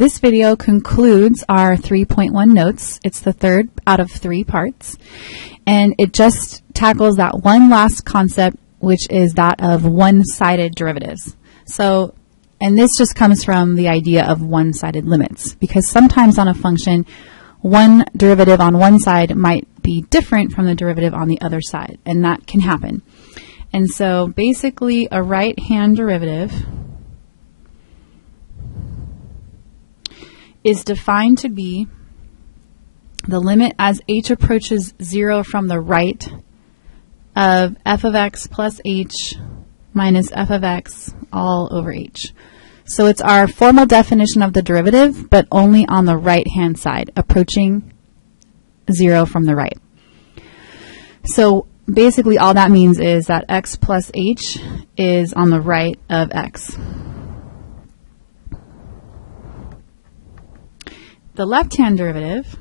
this video concludes our 3.1 notes. It's the third out of 3 parts, and it just tackles that one last concept, which is that of one-sided derivatives. So, and this just comes from the idea of one-sided limits, because sometimes on a function, one derivative on one side might be different from the derivative on the other side, and that can happen. And so basically a right-hand derivative is defined to be the limit as h approaches 0 from the right of f of x plus h minus f of x all over h. So it's our formal definition of the derivative, but only on the right-hand side, approaching 0 from the right. So basically all that means is that x plus h is on the right of x. The left-hand derivative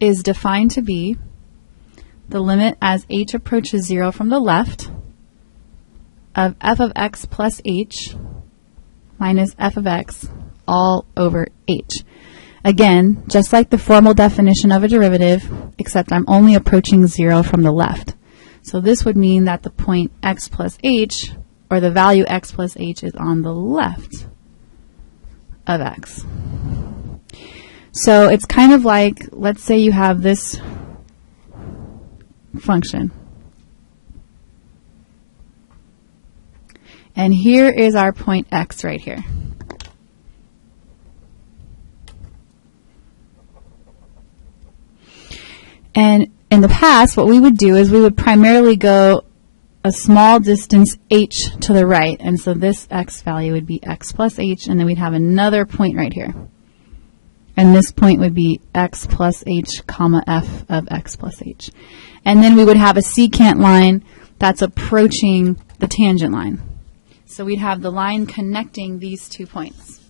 is defined to be the limit as h approaches 0 from the left of f of x plus h minus f of x all over h. Again, just like the formal definition of a derivative, except I'm only approaching 0 from the left. So this would mean that the point x plus h, or the value x plus h, is on the left of x. So it's kind of like, let's say you have this function. And here is our point x right here. And in the past, what we would do is we would primarily go a small distance h to the right. And so this x value would be x plus h, and then we'd have another point right here. And this point would be x plus h comma f of x plus h. And then we would have a secant line that's approaching the tangent line. So we'd have the line connecting these 2 points.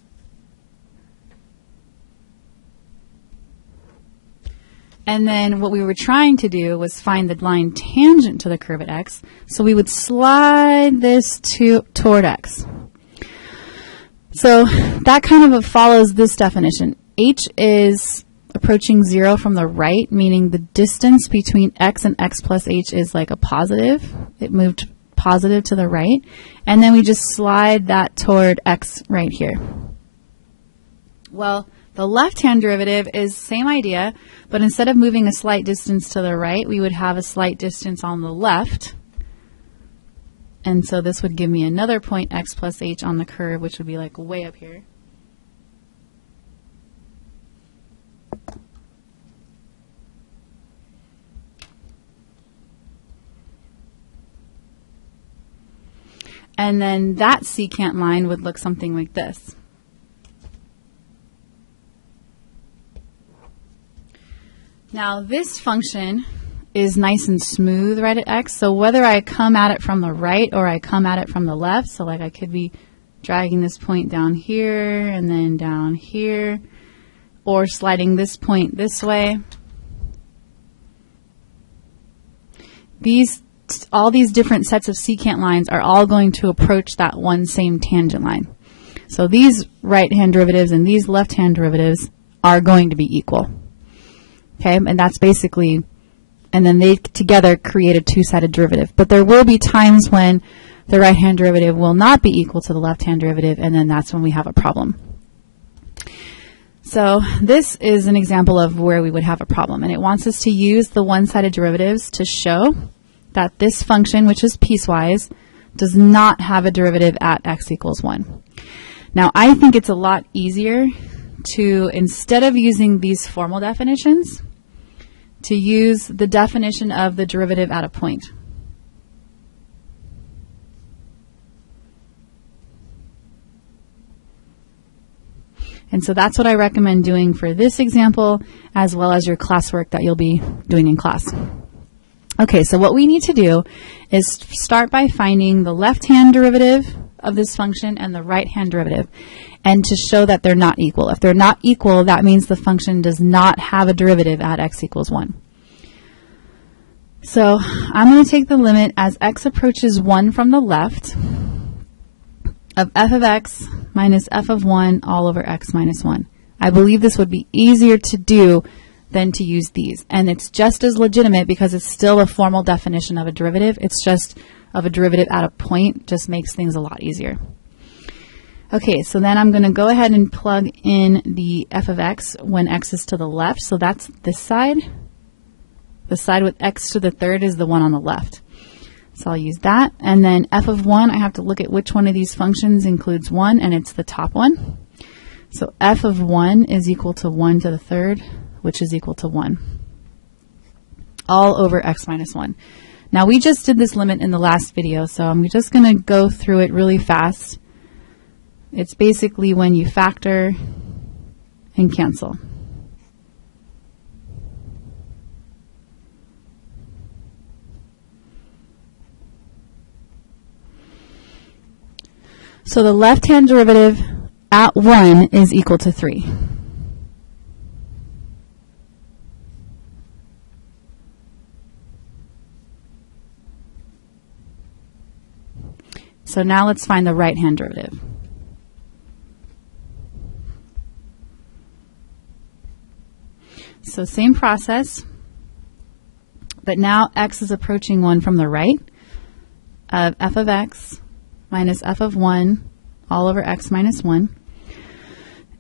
And then what we were trying to do was find the line tangent to the curve at x. So we would slide this toward x. So that kind of follows this definition. H is approaching 0 from the right, meaning the distance between x and x plus h is like a positive. It moved positive to the right. And then we just slide that toward x right here. Well, the left-hand derivative is the same idea, but instead of moving a slight distance to the right, we would have a slight distance on the left. And so this would give me another point x plus h on the curve, which would be like way up here. And then that secant line would look something like this. Now this function is nice and smooth right at x, so whether I come at it from the right or I come at it from the left, so like I could be dragging this point down here and then down here, or sliding this point this way. All these different sets of secant lines are all going to approach that one same tangent line. So these right-hand derivatives and these left-hand derivatives are going to be equal. Okay, and that's basically, and then they together create a two-sided derivative. But there will be times when the right-hand derivative will not be equal to the left-hand derivative, and then that's when we have a problem. So this is an example of where we would have a problem, and it wants us to use the one-sided derivatives to show that this function, which is piecewise, does not have a derivative at x equals 1. Now, I think it's a lot easier to, instead of using these formal definitions, to use the definition of the derivative at a point. And so that's what I recommend doing for this example, as well as your classwork that you'll be doing in class. Okay, so what we need to do is start by finding the left-hand derivative of this function and the right-hand derivative, and to show that they're not equal. If they're not equal, that means the function does not have a derivative at x equals 1. So I'm going to take the limit as x approaches 1 from the left of f of x minus f of 1 all over x minus 1. I believe this would be easier to do than to use these. And it's just as legitimate because it's still a formal definition of a derivative. It's just of a derivative at a point, just makes things a lot easier. Okay, so then I'm going to go ahead and plug in the f of x when x is to the left. So that's this side. The side with x to the third is the one on the left. So I'll use that. And then f of 1, I have to look at which one of these functions includes 1, and it's the top one. So f of 1 is equal to 1 to the third, which is equal to 1, all over x minus 1. Now, we just did this limit in the last video, so I'm just going to go through it really fast. It's basically when you factor and cancel. So the left-hand derivative at 1 is equal to 3. So now let's find the right-hand derivative. So same process, but now x is approaching 1 from the right of f of x minus f of 1 all over x minus 1.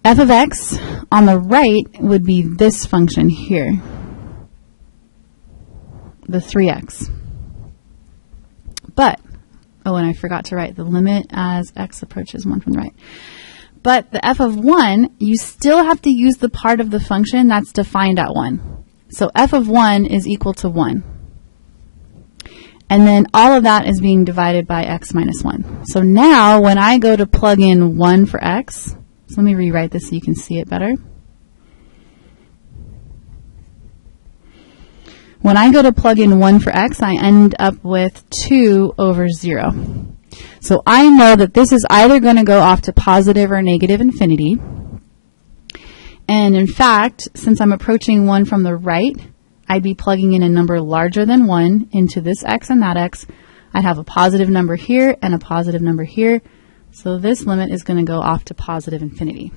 F of x on the right would be this function here, the 3x. But, oh, and I forgot to write the limit as x approaches 1 from the right. But the f of 1, you still have to use the part of the function that's defined at 1. So f of 1 is equal to 1. And then all of that is being divided by x minus 1. So now when I go to plug in 1 for x, so let me rewrite this so you can see it better. When I go to plug in 1 for x, I end up with 2 over 0. So I know that this is either going to go off to positive or negative infinity. And in fact, since I'm approaching 1 from the right, I'd be plugging in a number larger than 1 into this x and that x. I'd have a positive number here and a positive number here. So this limit is going to go off to positive infinity.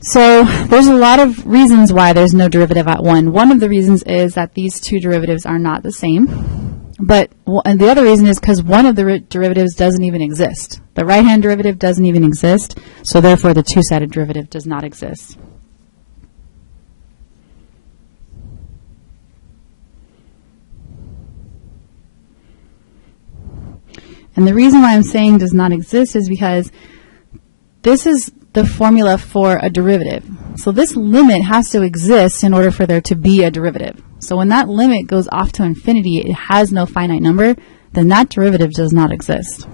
So there's a lot of reasons why there's no derivative at 1. One of the reasons is that these two derivatives are not the same. But and the other reason is because one of the derivatives doesn't even exist. The right-hand derivative doesn't even exist, so therefore the two-sided derivative does not exist. And the reason why I'm saying does not exist is because this is the formula for a derivative. So this limit has to exist in order for there to be a derivative. So when that limit goes off to infinity, it has no finite number, then that derivative does not exist.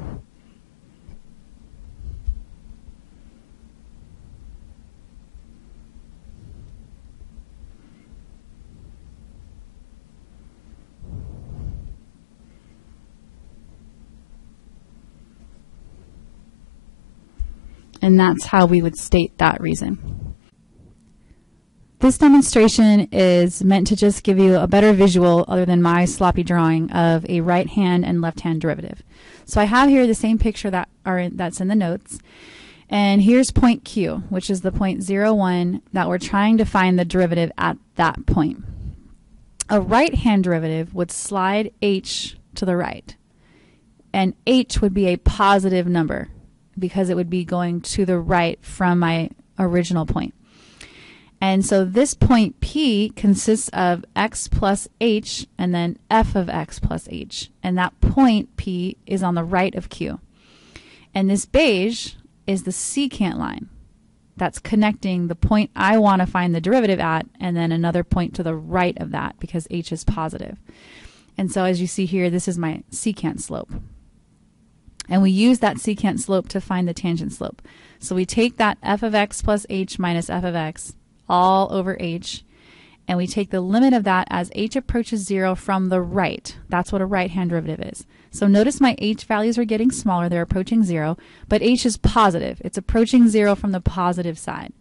And that's how we would state that reason. This demonstration is meant to just give you a better visual, other than my sloppy drawing, of a right-hand and left-hand derivative. So I have here the same picture that's in the notes. And here's point Q, which is the point 0, 1 that we're trying to find the derivative at that point. A right-hand derivative would slide h to the right. And h would be a positive number, because it would be going to the right from my original point. And so this point P consists of x plus h and then f of x plus h. And that point P is on the right of Q. And this beige is the secant line that's connecting the point I want to find the derivative at and then another point to the right of that because h is positive. And so as you see here, this is my secant slope. And we use that secant slope to find the tangent slope. So we take that f of x plus h minus f of x all over h, and we take the limit of that as h approaches 0 from the right. That's what a right-hand derivative is. So notice my h values are getting smaller. They're approaching 0, but h is positive. It's approaching 0 from the positive side.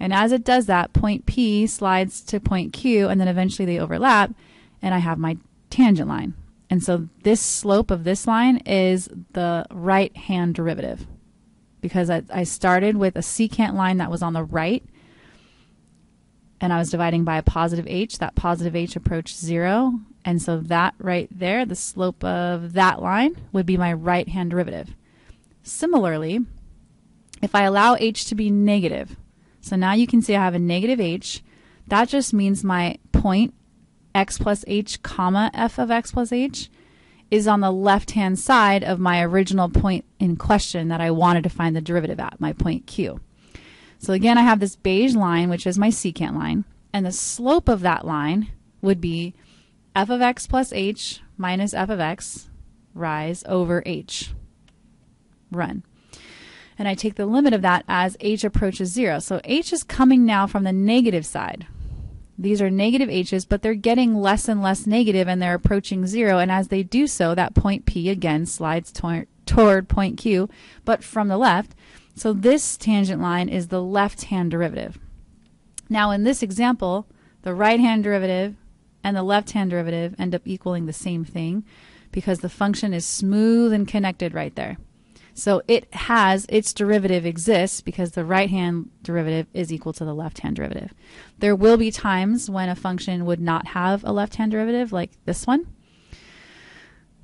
And as it does that, point P slides to point Q, and then eventually they overlap, and I have my tangent line. And so this slope of this line is the right-hand derivative, because I started with a secant line that was on the right, and I was dividing by a positive h. That positive h approached 0, and so that right there, the slope of that line, would be my right-hand derivative. Similarly, if I allow h to be negative, so now you can see I have a negative h, that just means my point x plus h comma f of x plus h is on the left-hand side of my original point in question that I wanted to find the derivative at, my point Q. So again, I have this beige line, which is my secant line, and the slope of that line would be f of x plus h minus f of x, rise, over h, run. And I take the limit of that as h approaches 0. So h is coming now from the negative side. These are negative h's, but they're getting less and less negative, and they're approaching 0. And as they do so, that point P again slides toward point Q, but from the left. So this tangent line is the left-hand derivative. Now in this example, the right-hand derivative and the left-hand derivative end up equaling the same thing because the function is smooth and connected right there. So it has, its derivative exists because the right-hand derivative is equal to the left-hand derivative. There will be times when a function would not have a left-hand derivative, like this one.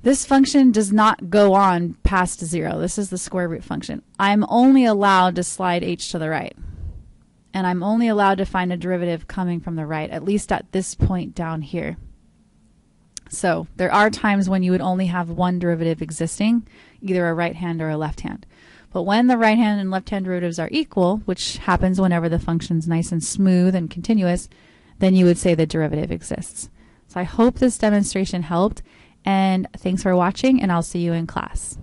This function does not go on past 0. This is the square root function. I'm only allowed to slide h to the right. And I'm only allowed to find a derivative coming from the right, at least at this point down here. So there are times when you would only have one derivative existing, either a right hand or a left hand. But when the right hand and left hand derivatives are equal, which happens whenever the function's nice and smooth and continuous, then you would say the derivative exists. So I hope this demonstration helped, and thanks for watching, and I'll see you in class.